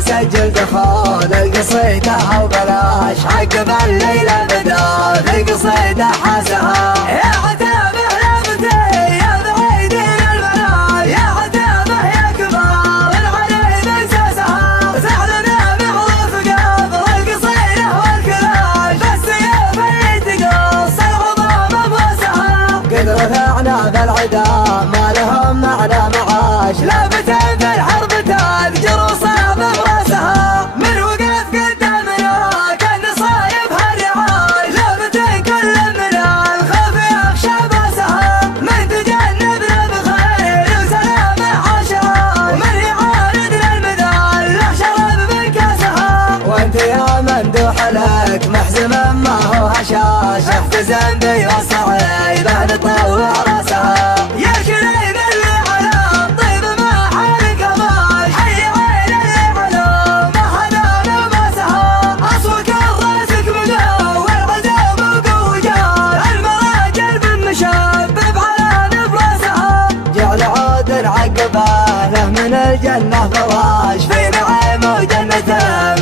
سجل دخول القصيدة وبلاش عقب الليلة بدا في قصيدة حاسها. يا عتابه لابتي يا بعيدين البنات، يا عتابه يا كبار العلي بنساسها، زعلنا معروف قبل القصيدة والكلاش، بالسيوف اللي تقص العظام بوسها. قد رفعنا بالعدا ما لهم معنى معاش، لابتين في الحرب تذكر وصاب براسها. من وقف قدامنا كان صايبها الرعاش، لابتين كل من الخوف يخشى باسها. من تجنبنا بخير وسلامة عاشها، ومن يعارض للمدال شرب من كاسها. وانت يا مندوح لك محزم ما هو هشاش، احتزم بي وصعيبه نطوع راسها. يا شريب اللي على الطيب ما حالك باش، حي عين اللي على ما حدا لمسها. اصوك راسك مدور والعزوم وقوي جار، المراجل بالمشبب على نفراسها. جعل عود عقبه له من الجنة فراش، في نعيم وجنة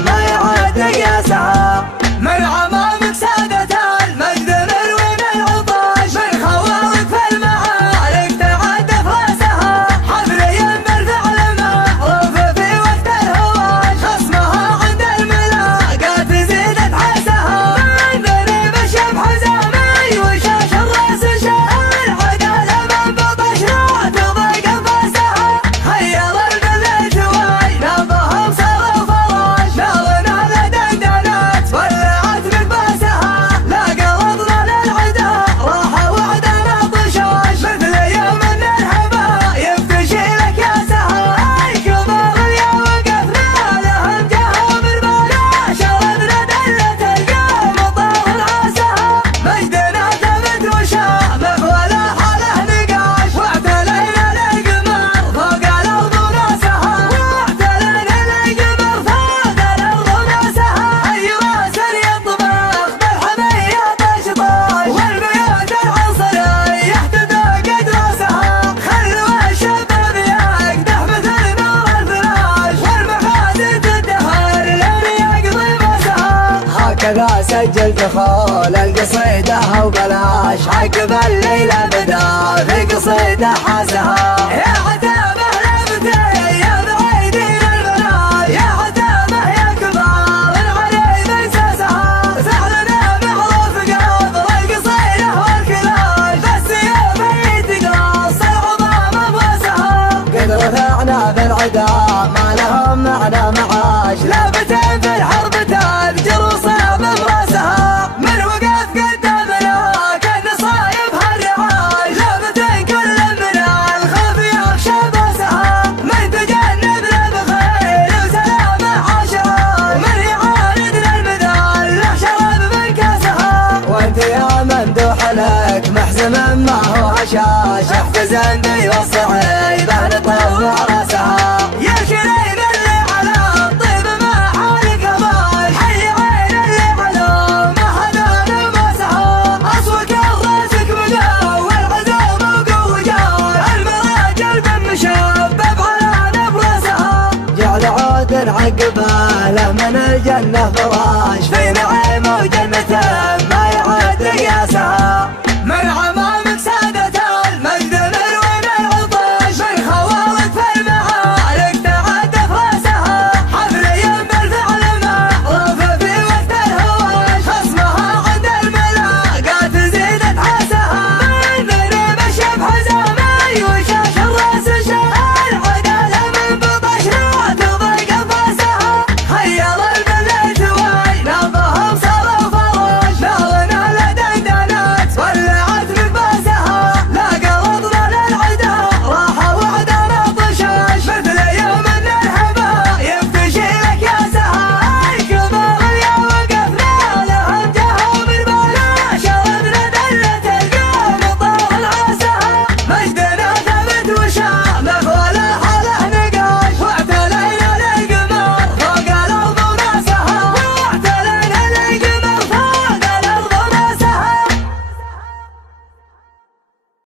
ما يعد قياسها. من عمامك سادة المجد مروي من عطاش، من خوارق في المعارك تعد فراسها. حفري بالفعل معروف في وقت الهواش، خصمها عند الملاقات زيدت حاسها. من ذنب الشبح زامي وشاش الراس شاهر، عقال من بطش لا تضيق انفاسها. خير البلد وين نبهم صار فراش، نارنا لدندنت ولعت من باسها. لا قرضنا للعدا راح وعدنا طشاش، مثل يوم ان الهباء يفتشي لك ياسها. اي كبار يا وقفنا لهم جهم البلا، شربنا دلة القوم طاول عاسها. مجدنا ثبت وشامخ ولا حاله نقاش، واعتلينا القمر فوق الارض وناسها. واعتلينا القمر فوق الارض وناسها. اي راس يطبخ بالحمية طش طاش، والبيوت العنصرية تدق راسها. خلوا الشباب يقدح مثل نار الفراش، والمخازن تدهر لين يقضي مسها. هكذا سجل دخول القصيدة وبلاش عقب الليلة بدا في قصيدة حاسها. يا عتابه لابتي يا بعيدين البنات، يا عتابه يا كبار العلي بنساسها، زعلنا معروف قبل القصيدة والكلاش، بالسيوف اللي تقص العظام بوسها. قد رفعنا بالعدا ما لهم معنى معاش، لابتين في الحرب تذكر وصاب براسها. من وقف قدامنا كان صايبها الرعاش، لابتين كل من الخوف يخشى باسها. من تجنبنا بخير وسلامة عاشها، ومن يعارض للمدال شرب من كاسها. وانت يا مندوح لك محزم ما هو هشاش، احتزم بي وصعيبه نطوع راسها. يا شريب اللي على الطيب ما حالك باش، حي عين اللي على ما حدا لمسها. اصوك راسك مدور والعزوم وقوي جار، المراجل بالمشبب على نفراسها. جعل عود عقبه له من الجنة فراش، في نعيم